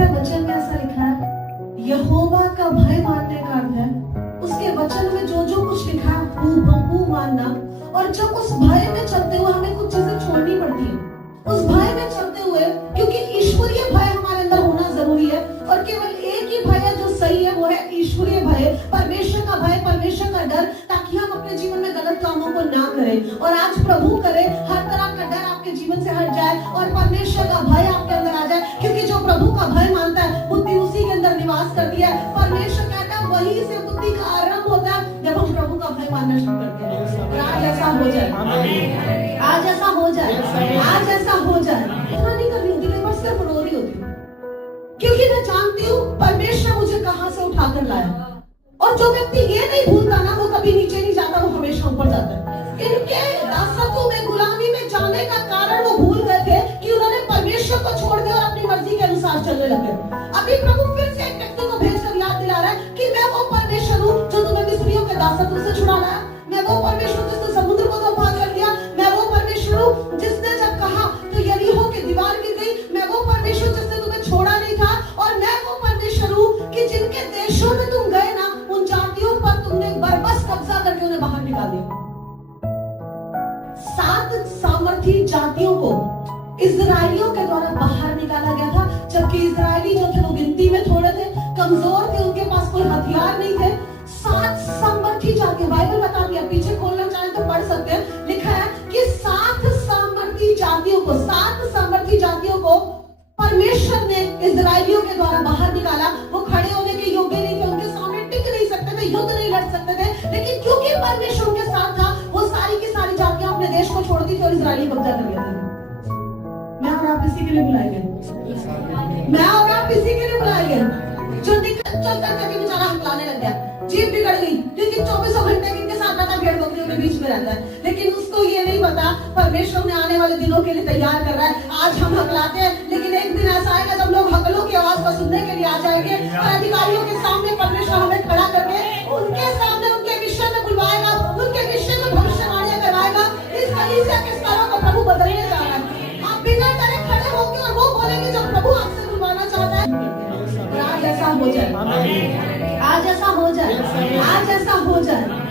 पता है वचन में ऐसा लिखा है, यहोवा का भय मानने का अर्थ है उसके वचन में जो जो कुछ लिखा है वो मानना। और जब उस भय में चलते हुए हमें कुछ चीजें छोड़नी पड़ती है, उस भय में चलते हुए, क्योंकि ईश्वरीय भय हमारे अंदर होना जरूरी है। और केवल एक ही भय है जो सही है, वो है ईश्वरीय भय, परमेश्वर का भय, परमेश्वर का डर, ताकि हम अपने जीवन में गलत कामों को ना करें। और आज प्रभु करे हर तरह का डर आपके जीवन से हट जाए और परमेश्वर का भय आपके अंदर आ जाए, क्योंकि जो प्रभु का भय मानता है बुद्धि उसी के अंदर निवास करती है। परमेश्वर कहता है वही से बुद्धि का आरंभ होता है जब हम प्रभु का भय मानना शुरू करते हैं। और आज ऐसा हो जाए, आज ऐसा हो जाए, आज ऐसा हो जाए। इतना नहीं करनी होती, मैं बस सिर्फ रो रही होती हूँ, क्योंकि मैं जानती हूँ परमेश्वर मुझे कहां से उठाकर लाया। और जो व्यक्ति ये नहीं भूलता ना, वो कभी नीचे नहीं जाता, वो हमेशा ऊपर जाता है। इनके दासत्व में, गुलामी में जाने का कारण वो भूल गए थे कि उन्होंने परमेश्वर को छोड़ दिया और अपनी मर्जी के अनुसार चलने लगे। अभी प्रभु फिर से एक व्यक्ति को भेजकर याद दिला रहा है कि मैं वो परमेश्वर हूँ जो तुम्हें मिस्रियों के दासत्व से छुड़ा लाया। मैं वो परमेश्वर जिसने समुद्र को दो भाग कर दिया। मैं वो परमेश्वर हूँ जिसने जब कहा तो यरीहो की दीवार गिर गई। मैं वो परमेश्वर जिसने तुम्हें छोड़ा नहीं था। और मैं वो परमेश्वर हूँ कि जिनके देशों में तुम गए ना, उन जातियों पर तुमने बरबस कब्जा करके उन्हें बाहर निकाल दिया। 7 सामर्थी जातियों को इजरायलियों के द्वारा बाहर निकाला गया था, जबकि इजरायली जो थे वो गिनती में थोड़े थे, कमजोर थे, उनके पास कोई हथियार नहीं थे। 7 सामर्थी जातियां, बाइबल बताती है, पीछे खोलना चाहे तो पढ़ सकते हैं, लिखा है कि 7 सामर्थी जातियों को, 7 सामर्थी जातियों को परमेश्वर ने इजरायलियों के द्वारा बाहर निकाला। वो खड़े होने के योग्य नहीं थे, उनके सामने टिक नहीं सकते थे, युद्ध नहीं लड़ सकते थे, लेकिन क्योंकि परमेश्वर उनके साथ था, वो सारी की सारी जातियां अपने देश को छोड़ दी थी और इजरायली कब्जा कर लिया था। मैं और आप इसी के लिए बुलाए गए, मैं और आप इसी के लिए बुलाए गए। जो दिक्कत चलता था कि बेचारा हकलाने लग गया, जीभ बिगड़ गई, क्योंकि 24 घंटे इनके साथ रहता, भेड़ बकरियों के बीच में रहता है, लेकिन उसको ये नहीं पता परमेश्वर ने आने वाले दिनों के लिए तैयार कर रहा है। आज हम हकलाते हैं, लेकिन एक दिन ऐसा आएगा जब लोग हकलों की आवाज को सुनने के लिए आ जाएंगे और अधिकारियों के सामने परमेश्वर हमें खड़ा करके उनके सामने उनके विषय में बुलवाएगा, उनके विषय में भविष्यवाणियां करवाएगा। इस कलीसिया के स्तरों को प्रभु बदलने जा रहा है। आप बिना डरे खड़े होंगे और वो बोलेंगे जब प्रभु आपसे बुलवाना चाहता है। आज ऐसा हो जाए, आज ऐसा हो जाए, आज ऐसा हो जाए।